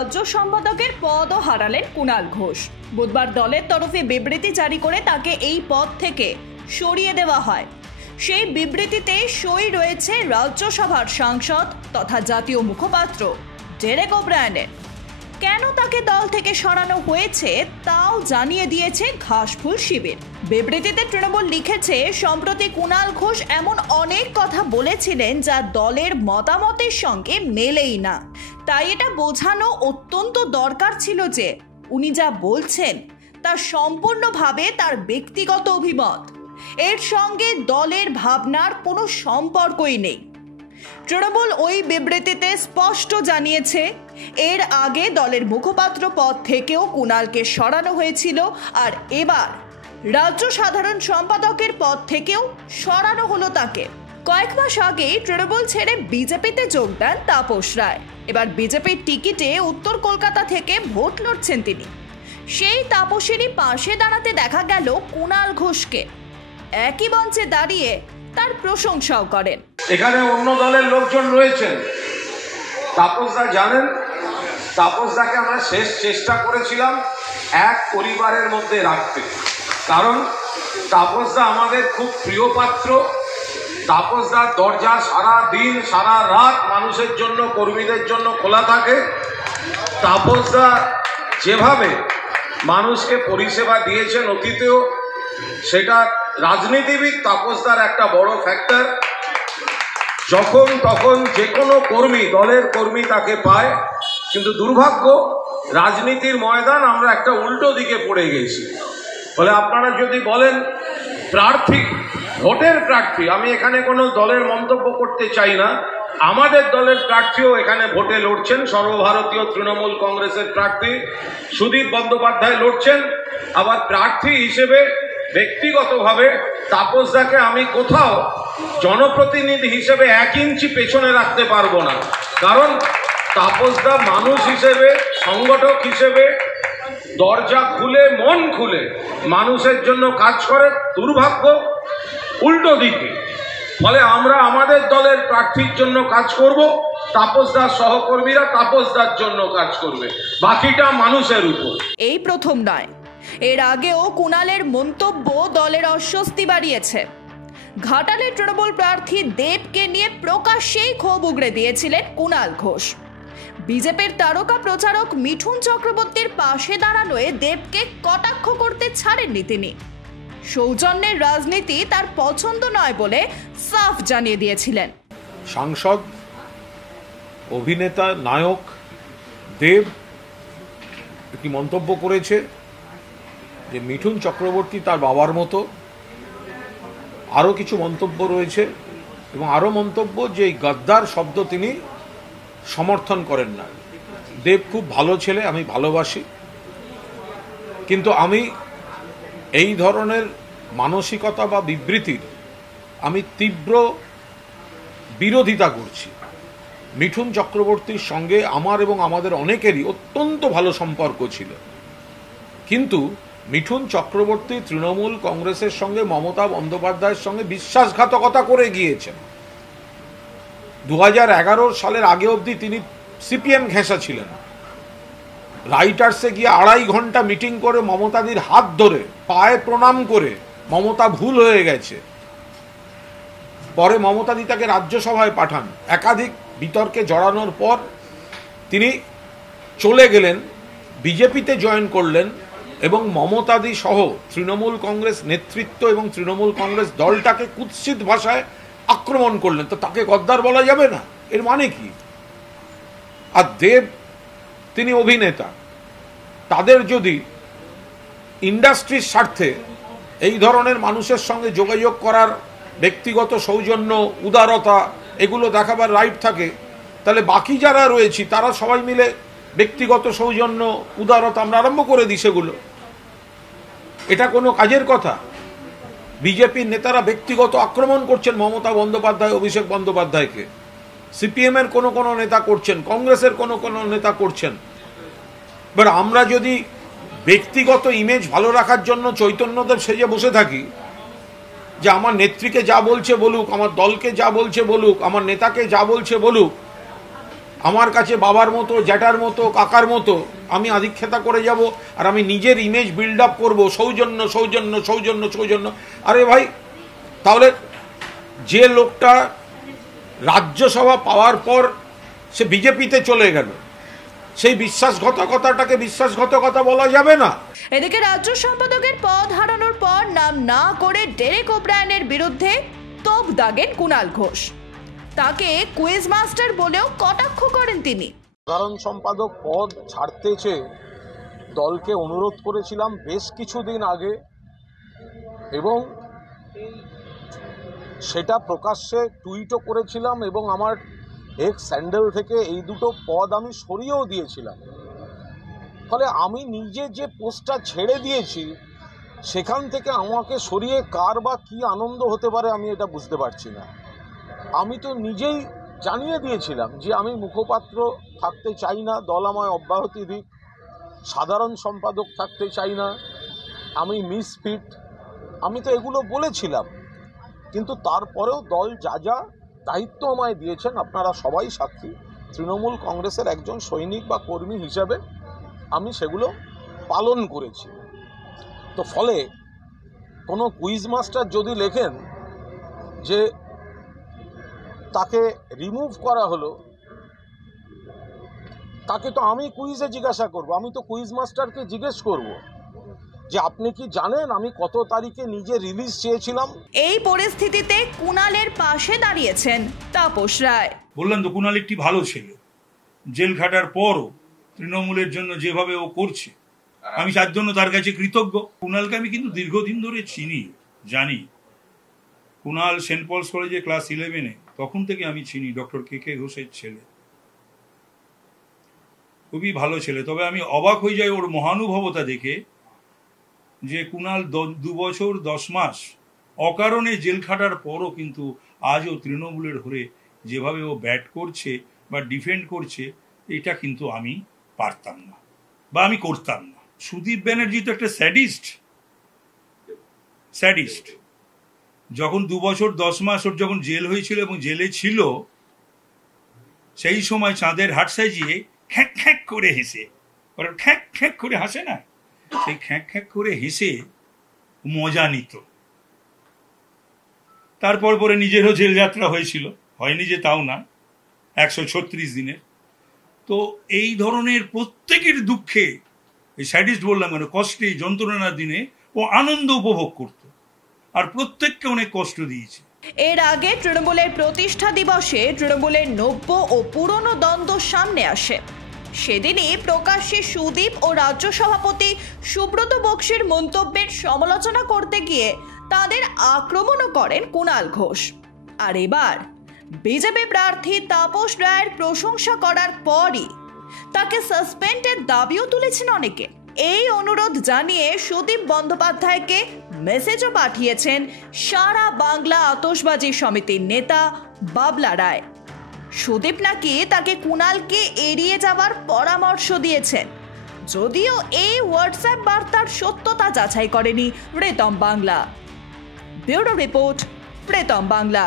রাজ্য সম্পাদকের পদও হারালেন কুণাল ঘোষ। বুধবার দলের তরফে বিবৃতি জারি করে তাকে এই পদ থেকে সরিয়ে দেওয়া হয়। সেই বিবৃতিতে সই রয়েছে রাজ্যসভার সাংসদ তথা জাতীয় মুখপাত্র ডেরেক ওব্রায়ানের। কেন তাকে দল থেকে সরানো হয়েছে তাও জানিয়ে দিয়েছে ঘাসফুল শিবির। বিবৃতিতে তৃণমূল লিখেছে, সম্প্রতি কুণাল ঘোষ এমন অনেক কথা বলেছিলেন যা দলের মতামতের সঙ্গে মেলেই না। তাই এটা বোঝানো অত্যন্ত দরকার ছিল যে উনি যা বলছেন তা সম্পূর্ণভাবে তার ব্যক্তিগত অভিমত, এর সঙ্গে দলের ভাবনার কোনো সম্পর্কই নেই। তৃণমূল ওই বিবৃতিতে স্পষ্ট জানিয়েছে, এর আগে দলের মুখপাত্র পদ থেকেও কুণালকে সরানো হয়েছিল, আর এবার রাজ্য সাধারণ সম্পাদকের পদ থেকেও সরানো হলো তাকে। কয়েক মাস আগেই তৃণমূল ছেড়ে বিজেপিতে যোগ দেন তাপস রায়। এবার বিজেপির টিকিটে উত্তর কলকাতা থেকে ভোট লড়ছেন তিনি। সেই তাপসেরই পাশে দাঁড়াতে দেখা গেল কুণাল ঘোষকে। একই মঞ্চে দাঁড়িয়ে তার প্রশংসাও করেন। এখানে অন্য দলের লোকজন রয়েছেন, তাপসদা জানেন, তাপসদাকে আমরা শেষ চেষ্টা করেছিলাম এক পরিবারের মধ্যে রাখতে, কারণ তাপসদা আমাদের খুব প্রিয় পাত্র। তাপসদার দরজা সারা দিন সারা রাত মানুষের জন্য, কর্মীদের জন্য খোলা থাকে। তাপসদা যেভাবে মানুষকে পরিষেবা দিয়েছেন অতীতেও, সেটা রাজনীতিবিদ তাপসদার একটা বড় ফ্যাক্টর। যখন তখন যে কোনো কর্মী, দলের কর্মী তাকে পায়, কিন্তু দুর্ভাগ্য রাজনীতির ময়দান আমরা একটা উল্টো দিকে পড়ে গেছি। ফলে আপনারা যদি বলেন প্রার্থী, ভোটের প্রার্থী, আমি এখানে কোনো দলের মন্তব্য করতে চাই না, আমাদের দলের প্রার্থীও এখানে ভোটে লড়ছেন। সর্বভারতীয় তৃণমূল কংগ্রেসের প্রার্থী সুদীপ বন্দ্যোপাধ্যায় লড়ছেন। আবার প্রার্থী হিসেবে ব্যক্তিগতভাবে তাপসদাকে আমি কোথাও জনপ্রতিনিধি হিসেবে 1 ইঞ্চি পেছনে রাখতে পারবো না, কারণ তাপসদা মানুষ হিসেবে, সংগঠক হিসেবে দরজা খুলে, মন খুলে মানুষের জন্য কাজ করে। দুর্ভাগ্য উল্টো দিকে। ফলে আমরা আমাদের দলের প্রার্থীর জন্য কাজ করব, তাপসদার সহকর্মীরা তাপসদার জন্য কাজ করবে, বাকিটা মানুষের উপর। এই প্রথম নয়, এর আগেও কুণালের মন্তব্য দলের অস্বস্তি বাড়িয়েছে। ঘাটালের তৃণমূল প্রার্থী দেবকে নিয়ে প্রকাশ্যেই ক্ষোভ উগড়ে দিয়েছিলেন কুণাল ঘোষ। বিজেপির তারকা প্রচারক মিঠুন চক্রবর্তীর পাশে দাঁড়ানোয় দেবকে কটাক্ষ করতে ছাড়েননি তিনি। সৌজন্যের রাজনীতি তার পছন্দ নয় বলে সাফ জানিয়ে দিয়েছিলেন। সাংসদ, অভিনেতা, নায়ক দেব একটি মন্তব্য করেছে যে মিঠুন চক্রবর্তী তার বাবার মতো। আরও কিছু মন্তব্য রয়েছে এবং আরও মন্তব্য যে এই গদ্দার শব্দ তিনি সমর্থন করেন না। দেব খুব ভালো ছেলে, আমি ভালোবাসি, কিন্তু আমি এই ধরনের মানসিকতা বা বিবৃতির আমি তীব্র বিরোধিতা করছি। মিঠুন চক্রবর্তীর সঙ্গে আমার এবং আমাদের অনেকেরই অত্যন্ত ভালো সম্পর্ক ছিল, কিন্তু মিঠুন চক্রবর্তী তৃণমূল কংগ্রেসের সঙ্গে, মমতা বন্দ্যোপাধ্যায়ের সঙ্গে বিশ্বাসঘাতকতা করে গিয়েছেন। 2011 সালের আগে অবধি তিনি সিপিএম ঘেঁষা ছিলেন। রাইটার্সে গিয়ে 2.5 ঘন্টা মিটিং করে মমতাদির হাত ধরে পায়ে প্রণাম করে মমতা ভুল হয়ে গেছে। পরে মমতাদি তাকে রাজ্যসভায় পাঠান। একাধিক বিতর্কে জড়ানোর পর তিনি চলে গেলেন, বিজেপিতে জয়েন করলেন এবং মমতাদি সহ তৃণমূল কংগ্রেস নেতৃত্ব এবং তৃণমূল কংগ্রেস দলটাকে কুৎসিত ভাষায় আক্রমণ করলেন। তো তাকে গদ্দার বলা যাবে না? এর মানে কি? আর দেব, তিনি অভিনেতা, তাদের যদি ইন্ডাস্ট্রির স্বার্থে এই ধরনের মানুষের সঙ্গে যোগাযোগ করার, ব্যক্তিগত সৌজন্য, উদারতা এগুলো দেখাবার রাইট থাকে, তাহলে বাকি যারা রয়েছি তারা সবাই মিলে ব্যক্তিগত সৌজন্য, উদারতা আমরা আরম্ভ করে দিই। সেগুলো এটা কোনো কাজের কথা? বিজেপির নেতারা ব্যক্তিগত আক্রমণ করছেন মমতা বন্দ্যোপাধ্যায়, অভিষেক বন্দ্যোপাধ্যায়কে। সিপিএম এর কোনো কোনো নেতা করছেন, কংগ্রেসের কোনো কোনো নেতা করছেন। এবার আমরা যদি ব্যক্তিগত ইমেজ ভালো রাখার জন্য চৈতন্যদেব সেজে বসে থাকি, যে আমার নেত্রীকে যা বলছে বলুক, আমার দলকে যা বলছে বলুক, আমার নেতাকে যা বলছে বলুক, আমার কাছে বাবার মতো, জ্যাঠার মতো, কাকার মতো আমি আধিক্ষেতা করে যাব, আর আমি নিজের ইমেজ বিল্ড আপ করবো সৌজন্য সৌজন্য সৌজন্য সৌজন্য। আরে ভাই, তাহলে যে লোকটা রাজ্যসভা পাওয়ার পর সে বিজেপিতে চলে গেল, সেই বিশ্বাসঘাতকতাটাকে বিশ্বাসঘাতকতা বলা যাবে না? এদিকে রাজ্য সম্পাদকের পদ হারানোর পর নাম না করে ডেরেক ওব্রায়ানের বিরুদ্ধে তোপ দাগেন কুণাল ঘোষ। তাকে কুইজ মাস্টার বলেও কটাক্ষ করেন তিনি। সাধারণ সম্পাদক পদ ছাড়তে চেয়ে দলকে অনুরোধ করেছিলাম বেশ কিছুদিন আগে, এবং সেটা প্রকাশ্যে টুইটও করেছিলাম, এবং আমার এক্স স্যান্ডেল থেকে এই দুটো পদ আমি সরিয়েও দিয়েছিলাম। ফলে আমি নিজে যে পোস্টটা ছেড়ে দিয়েছি, সেখান থেকে আমাকে সরিয়ে কার বা কী আনন্দ হতে পারে আমি এটা বুঝতে পারছি না। আমি তো নিজেই জানিয়ে দিয়েছিলাম যে আমি মুখপাত্র থাকতে চাই না, দল আমায় অব্যাহতি দিক, সাধারণ সম্পাদক থাকতে চাই না, আমি মিসফিট, আমি তো এগুলো বলেছিলাম। কিন্তু তারপরেও দল যা যা দায়িত্ব আমায় দিয়েছেন, আপনারা সবাই সাক্ষী, তৃণমূল কংগ্রেসের একজন সৈনিক বা কর্মী হিসাবে আমি সেগুলো পালন করেছি। তো ফলে কোনো কুইজ মাস্টার যদি লেখেন যে তাকে রিমুভ করা হলো, তাকে তো আমি কুইজে জিজ্ঞাসা করব, আমি তো কুইজ মাস্টারকে জিজ্ঞেস করব যে আপনি কি জানেন আমি কত তারিখে নিজে রিলিজ চেয়েছিলাম। এই পরিস্থিতিতে কুণালের পাশে দাঁড়িয়েছেন তাপস রায়। বললাম তো, কুণাল একটি ভালো ছেলে, জেল খাটার পরও তৃণমূলের জন্য যেভাবে ও করছে, আমি তার জন্য তার কাছে কৃতজ্ঞ। কুণালকে আমি কিন্তু দীর্ঘদিন ধরে চিনি, জানি। কুণাল সেন্ট পলস কলেজে ক্লাস 11-এ, তখন থেকে আমি চিনি, ডক্টর কে কে ঘোষের ছেলে, খুবই ভালো ছেলে। তবে আমি অবাক হয়ে যাই ওর মহানুভবতা দেখে, যে কুণাল 2 বছর 10 মাস অকারণে জেল খাটার পরও কিন্তু আজও তৃণমূলের হয়ে যেভাবে ও ব্যাট করছে বা ডিফেন্ড করছে, এটা কিন্তু আমি পারতাম না বা আমি করতাম না। সুদীপ ব্যানার্জি তো একটা স্যাডিস্ট। যখন 2 বছর 10 মাস ওর যখন জেল হয়েছিল এবং জেলে ছিল, সেই সময় চাঁদের হাট সাজিয়ে খ্যাঁক খ্যাঁক করে হেসে, ওরা খ্যাঁক খ্যাঁক করে হাসে না, সেই খ্যাঁক খ্যাঁক করে হেসে মজা নিত। তারপর পরে নিজেরও জেল যাত্রা হয়েছিল, হয়নি যে তাও না, 136 দিনের। তো এই ধরনের প্রত্যেকের দুঃখে, এই স্যাডিস্ট বললাম কেন, কষ্টে যন্ত্রণার দিনে ও আনন্দ উপভোগ করত, আর প্রত্যেককে অনেক কষ্ট দিয়েছে। এর আগে তৃণমূলের প্রতিষ্ঠা দিবসে তৃণমূলের নব্য ও পুরনো দ্বন্দ্ব সামনে আসে। সেদিনই প্রকাশ্যে সুদীপ ও রাজ্য সভাপতি সুব্রত বক্সির মন্তব্যের সমালোচনা করতে গিয়ে তাদের আক্রমণও করেন কুণাল ঘোষ। আর এবার বিজেপি প্রার্থী তাপস রায়ের প্রশংসা করার পরই তাকে সাসপেন্ডের দাবিও তুলেছেন অনেকে। এই অনুরোধ জানিয়ে সুদীপ বন্দ্যোপাধ্যায়কে মেসেজও পাঠিয়েছেন সারা বাংলা আতশবাজি সমিতির নেতা বাবলা রায়। সুদীপ নাকি তাকে কুণালকে এড়িয়ে যাওয়ার পরামর্শ দিয়েছেন, যদিও এই হোয়াটসঅ্যাপ বার্তার সত্যতা যাচাই করেনি প্রেতম বাংলা। Bureau report, Pratham Bangla.